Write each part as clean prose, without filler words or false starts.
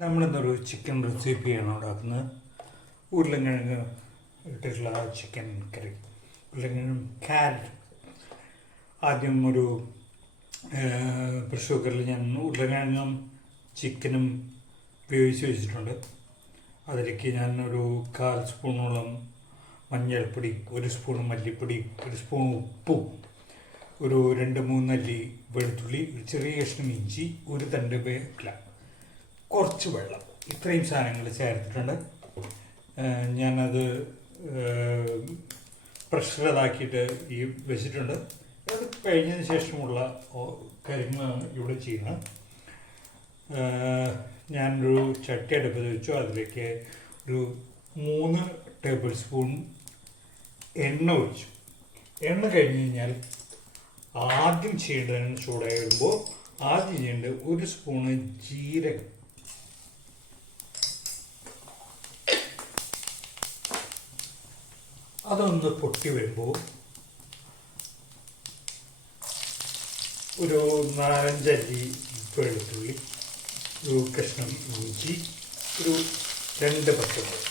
നമ്മളിന്നൊരു chicken റെസിപ്പിയാണ് ഉണ്ടാക്കുന്നത്. ഉരുളക്കിഴങ്ങ് ഇട്ടിട്ടുള്ള ചിക്കൻ കറി, ഉരുളക്കിഴങ്ങും ക്യാരറ്റ്. ആദ്യം ഒരു പ്രഷർ കുക്കറിൽ ഞാൻ ഉരുളക്കിഴങ്ങും ചിക്കനും വേവിച്ച് വെച്ചിട്ടുണ്ട്. അതിലേക്ക് ഞാൻ ഒരു 1/4 സ്പൂണോളം മഞ്ഞൾപ്പൊടി, 1 സ്പൂൺ മല്ലിപ്പൊടി, 1 സ്പൂൺ ഉപ്പും, ഒരു 2-3 അല്ലി വെളുത്തുള്ളി, ഒരു ചെറിയ കഷ്ണം ഇഞ്ചി, ഒരു തണ്ട് വേപ്പില, കുറച്ച് വെള്ളം, ഇത്രയും സാധനങ്ങൾ ചേർത്തിട്ടുണ്ട്. ഞാനത് പ്രഷറിതാക്കിയിട്ട് വെച്ചിട്ടുണ്ട്. അത് കഴിഞ്ഞതിന് ശേഷമുള്ള കാര്യങ്ങളാണ് ഇവിടെ ചെയ്യുന്നത്. ഞാനൊരു ചട്ടി അടുപ്പത്ത് വെച്ചു. അതിലേക്ക് ഒരു 3 ടേബിൾ സ്പൂൺ എണ്ണ ഒഴിച്ചു. എണ്ണ കഴിഞ്ഞ് കഴിഞ്ഞാൽ ആദ്യം ചെയ്യേണ്ടതിന് ചൂടായി വരുമ്പോൾ ആദ്യം ചെയ്യേണ്ടത് 1 സ്പൂണ് ജീരകം, അതൊന്ന് പൊട്ടി വരുമ്പോൾ ഒരു 4-5 അല്ലി വെളുത്തുള്ളി, ഒരു കഷ്ണം ഇഞ്ചി, ഒരു 2 പച്ചമുളക്,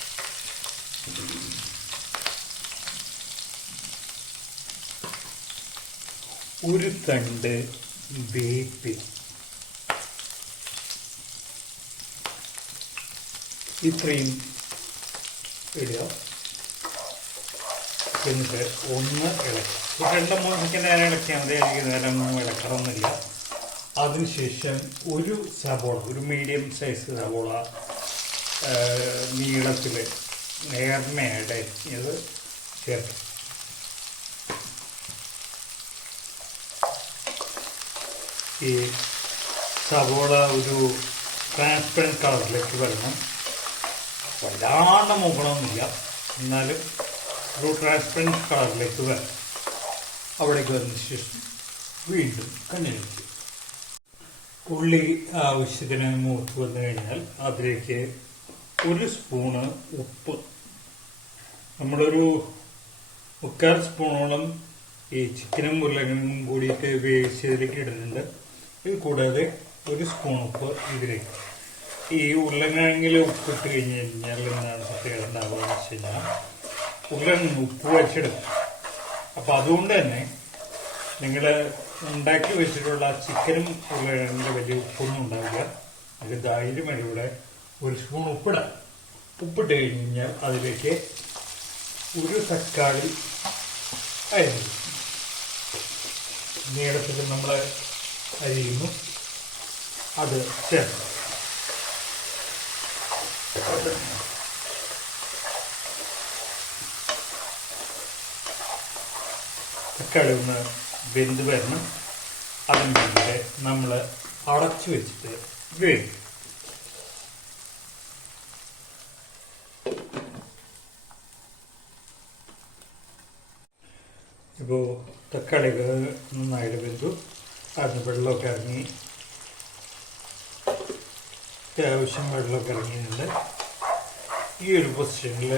ഒരു തണ്ട് വേപ്പില, ഇത്രയും ഇടുക. എന്നിട്ട് ഒന്ന് ഇളക്കി 2-3 സെക്കൻഡ് നേരം ഇളക്കിയാൽ മതി. എനിക്ക് നേരം ഇളക്കണമെന്നില്ല. അതിനുശേഷം ഒരു സവോള, ഒരു മീഡിയം സൈസ് സവോള നീളത്തിൽ നേർമയായിട്ട് അരിഞ്ഞത് ചേർത്ത് ഈ സവോള ഒരു ട്രാൻസ്പെറൻറ്റ് കളറിലേക്ക് വരണം. വല്ലാണ്ട് മൂക്കണമെന്നില്ല, എന്നാലും ഒരു ട്രാൻസ്പെറൻറ്റ് കളറിലേക്ക് വരണം. അവിടേക്ക് വന്നതിന് ശേഷം വീണ്ടും കണ്ടിന്യൂ ചെയ്യും. ഉള്ളി ആവശ്യത്തിന് മൂത്ത് വന്നു കഴിഞ്ഞാൽ അതിലേക്ക് 1 സ്പൂണ് ഉപ്പ്, നമ്മളൊരു 1/4 സ്പൂണോളം ഈ ചിക്കനും ഉരുളക്കിഴങ്ങും കൂടിയിട്ട് വേവിച്ചതിലേക്ക് ഇടുന്നുണ്ട്. ഇത് കൂടാതെ 1 സ്പൂൺ ഉപ്പ് ഇതിലേക്ക്. ഈ ഉരുളക്കിഴങ്ങിൽ ഉപ്പിട്ട് കഴിഞ്ഞ് കഴിഞ്ഞാൽ എന്താണ് പ്രത്യേകത ഉണ്ടാവുക എന്ന് വെച്ച് കഴിഞ്ഞാൽ ഉരുളക്കിഴങ്ങ് ഉപ്പ് വെച്ചെടുക്കും. അപ്പം അതുകൊണ്ട് തന്നെ നിങ്ങൾ ഉണ്ടാക്കി വെച്ചിട്ടുള്ള ചിക്കനും ഉരുളക്കിഴങ്ങിൻ്റെ വലിയ ഉപ്പൊന്നും ഉണ്ടാവില്ല. അത് ധൈര്യമായി ഇവിടെ 1 സ്പൂൺ ഉപ്പിടാം. ഉപ്പിട്ട് കഴിഞ്ഞ് കഴിഞ്ഞാൽ അതിലേക്ക് ഒരു തക്കാളി അരിഞ്ഞു നീളത്തിൽ നമ്മൾ അരിയുന്നു, അത് ചേർക്കാം. തക്കാളി ഒന്ന് വെന്ത് വരണം. അതിന് വേണ്ടിയിട്ട് നമ്മൾ അടച്ചു വെച്ചിട്ട് വേവിക്കും. ഇപ്പോൾ തക്കാളിയൊക്കെ നന്നായിട്ട് വെന്തു, അതിന് വെള്ളമൊക്കെ ഇറങ്ങി, അത്യാവശ്യം വെള്ളമൊക്കെ ഇറങ്ങിയിട്ടുണ്ട്. ഈ ഒരു പൊസിഷനിൽ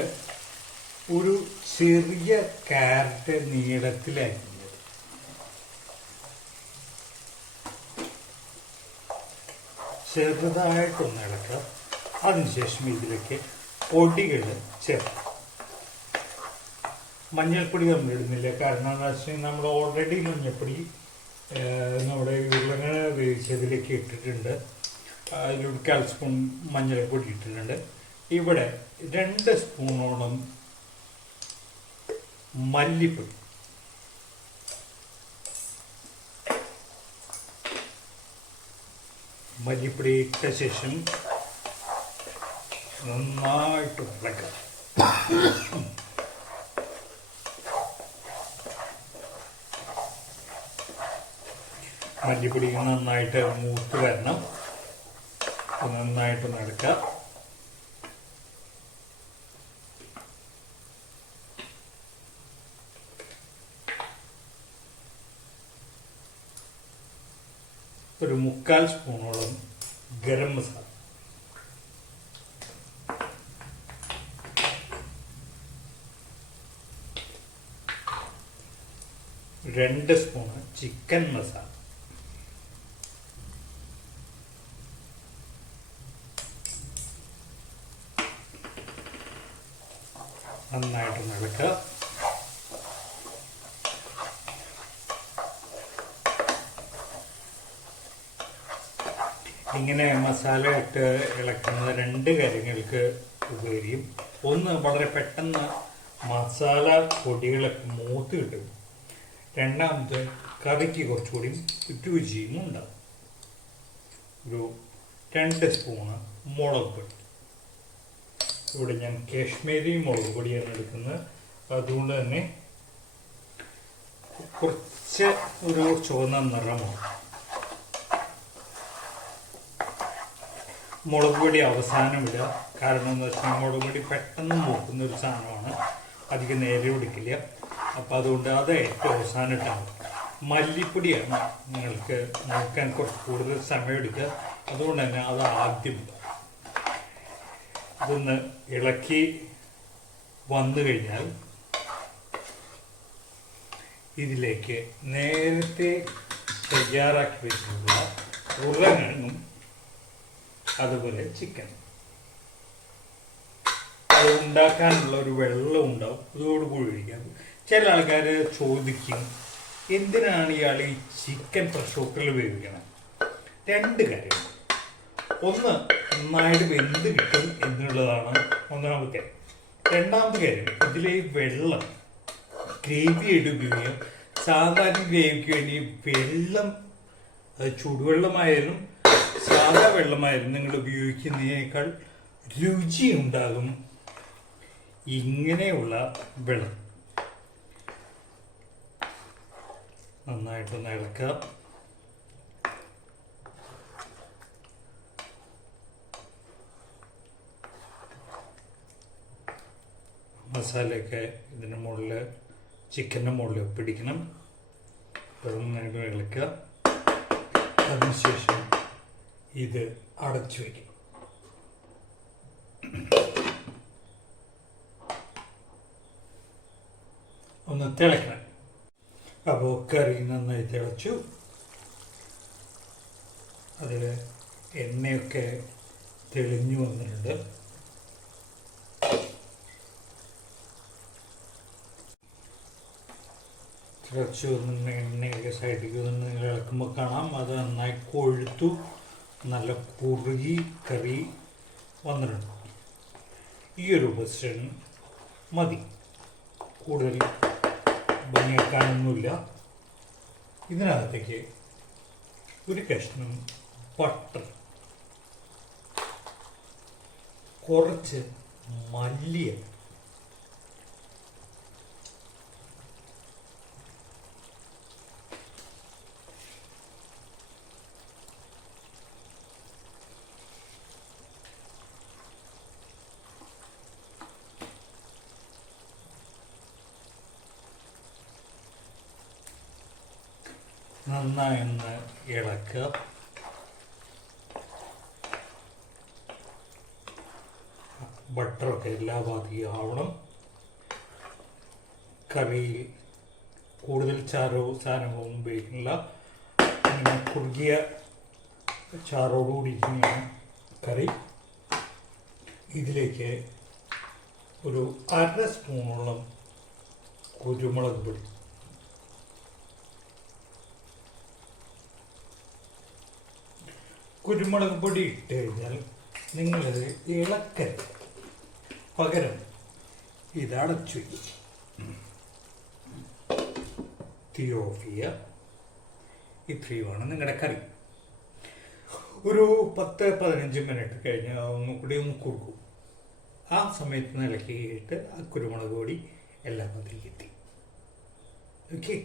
ഒരു ചെറിയ ക്യാരറ്റ് നീളത്തിലായിരിക്കും ചെറുതായിട്ടൊന്ന് ഇളക്കുക. അതിനുശേഷം ഇതിലേക്ക് പൊടികൾ ചേർക്കാം. മഞ്ഞൾപ്പൊടി നമ്മൾ ഇടുന്നില്ല, കാരണം എന്താ വെച്ചാൽ നമ്മൾ ഓൾറെഡി മഞ്ഞൾപ്പൊടി നമ്മുടെ ഉരുളക്കിഴങ്ങ് വേവിച്ചതിലേക്ക് ഇട്ടിട്ടുണ്ട്. അതിലൊരു 1/4 സ്പൂൺ മഞ്ഞൾപ്പൊടി ഇട്ടിട്ടുണ്ട്. ഇവിടെ 2 സ്പൂണോളം മല്ലിപ്പൊടി, മല്ലിപ്പൊടി ഇട്ട ശേഷം നന്നായിട്ട് ഇളക്കുക. മല്ലിപ്പൊടി നന്നായിട്ട് മൂത്ത് വരണം. നന്നായിട്ട് നടക്കുക. ഒരു 3/4 സ്പൂണോളം ഗരം മസാല, 2 സ്പൂണ് ചിക്കൻ മസാല, നന്നായിട്ട് ഇളക്കുക. ഇങ്ങനെ മസാല ഇട്ട് ഇളക്കുന്നത് രണ്ട് കാര്യങ്ങൾക്ക് ഉപകരിയും. ഒന്ന്, വളരെ പെട്ടെന്ന് മസാല പൊടികളൊക്കെ മൂത്ത് കിട്ടും. രണ്ടാമത്, കറിക്ക് കുറച്ചുകൂടി രുചിയും ഉണ്ടാവും. ഒരു 2 സ്പൂണ് മുളക് പൊടി. ഇവിടെ ഞാൻ കാശ്മീരി മുളക് പൊടിയാണ് എടുക്കുന്നത്. അതുകൊണ്ട് തന്നെ കുറച്ച് ഒരു ചുവന്ന നിറമാണ്. മുളക് പൊടി അവസാനം ഇടുക. കാരണം എന്താ വെച്ചാൽ മുളക് പൊടി പെട്ടെന്ന് മൂക്കുന്ന ഒരു സാധനമാണ്, അധികം നേരെ പിടിക്കില്ല. അപ്പം അതുകൊണ്ട് അത് ഏറ്റവും അവസാനം ഇട്ടാണ്. മല്ലിപ്പൊടിയാണ് നിങ്ങൾക്ക് നോക്കാൻ കുറച്ച് കൂടുതൽ സമയം എടുക്കുക. അതുകൊണ്ട് തന്നെ അത് ആദ്യം ഇതൊന്ന് ഇളക്കി വന്നു കഴിഞ്ഞാൽ ഇതിലേക്ക് നേരത്തെ തയ്യാറാക്കി വെച്ചിട്ടുള്ള ഉരുളക്കിഴങ്ങും അതുപോലെ ചിക്കൻ അത് ഉണ്ടാക്കാനുള്ള ഒരു വെള്ളം ഉണ്ടാവും. ഇതോടുകൂടി ഒഴിക്കാം. ചില ആൾക്കാർ ചോദിക്കും, എന്തിനാണ് ഇയാൾ ഈ ചിക്കൻ പ്രഷർ കുക്കറിൽ വേവിക്കണം? 2 കാര്യങ്ങൾ. ഒന്ന്, നന്നായിട്ട് വെന്ത് കിട്ടും എന്നുള്ളതാണ് ഒന്നാമത്തെ. രണ്ടാമത്തെ കാര്യം, ഇതിലെ വെള്ളം ഗ്രേവി ആയിട്ട് ഉപയോഗിക്കാം. സാധാരണ ഗ്രേവിക്ക് വേണ്ടി വെള്ളം, അത് ചൂടുവെള്ളമായാലും സാധാ വെള്ളമായാലും നിങ്ങൾ ഉപയോഗിക്കുന്നതിനേക്കാൾ രുചി ഉണ്ടാകും ഇങ്ങനെയുള്ള വെള്ളം. നന്നായിട്ടൊന്ന് ഇളക്കുക. മസാലയൊക്കെ ഇതിൻ്റെ മുകളിൽ, ചിക്കൻ്റെ മുകളിൽ പിടിക്കണം. നന്നായിട്ട് ഇളക്കുക. അതിനുശേഷം ഇത് അടച്ചു വയ്ക്കും. ഒന്ന് തിളക്കണം. അപ്പോൾ കറി നന്നായി തിളച്ചു. അതിൽ എണ്ണയൊക്കെ തെളിഞ്ഞു വന്നിട്ടുണ്ട്. തിളച്ചു വന്ന എണ്ണയൊക്കെ സൈഡിലേക്ക് വന്ന് നിങ്ങൾ ഇളക്കുമ്പോൾ കാണാം അത് നന്നായി കൊഴുത്തു, നല്ല കുറുകി കറി വന്നിട്ടുണ്ട്. ഈ ഒരു പൊസിഷൻ മതി, കൂടുതൽ ഭംഗിയാക്കാനൊന്നുമില്ല. ഇതിനകത്തേക്ക് ഒരു കഷ്ണം ബട്ടർ, കുറച്ച് മല്ലിയില, നന്നായി ഒന്ന് ഇളക്കുക. ബട്ടറൊക്കെ എല്ലാ ഭാഗത്തേക്കും ആവണം. കറി കൂടുതൽ സാധനങ്ങളൊന്നും ഉപയോഗിക്കുന്നില്ല. ഇങ്ങനെ കുറുകിയ ചാറോടുകൂടി ഇരിക്കുന്നതാണ് കറി. ഇതിലേക്ക് ഒരു 1/2 സ്പൂണോളം കുരുമുളക് പൊടി, കുരുമുളക് പൊടി ഇട്ട് കഴിഞ്ഞാൽ നിങ്ങളത് ഇളക്കരുത്. പകരം ഇത് അടച്ചു വയ്ക്കും. തീ ഓഫ് ചെയ്യുക. ഇത്രയുമാണ് നിങ്ങളുടെ കറി. ഒരു 10-15 മിനിറ്റ് കഴിഞ്ഞ് ഒന്നുകൂടി ഒന്ന് കൊടുക്കും. ആ സമയത്ത് ഇളക്കിയിട്ട് ആ കുരുമുളക് പൊടി എല്ലാം അതിലേക്ക് എത്തി. ഓക്കെ.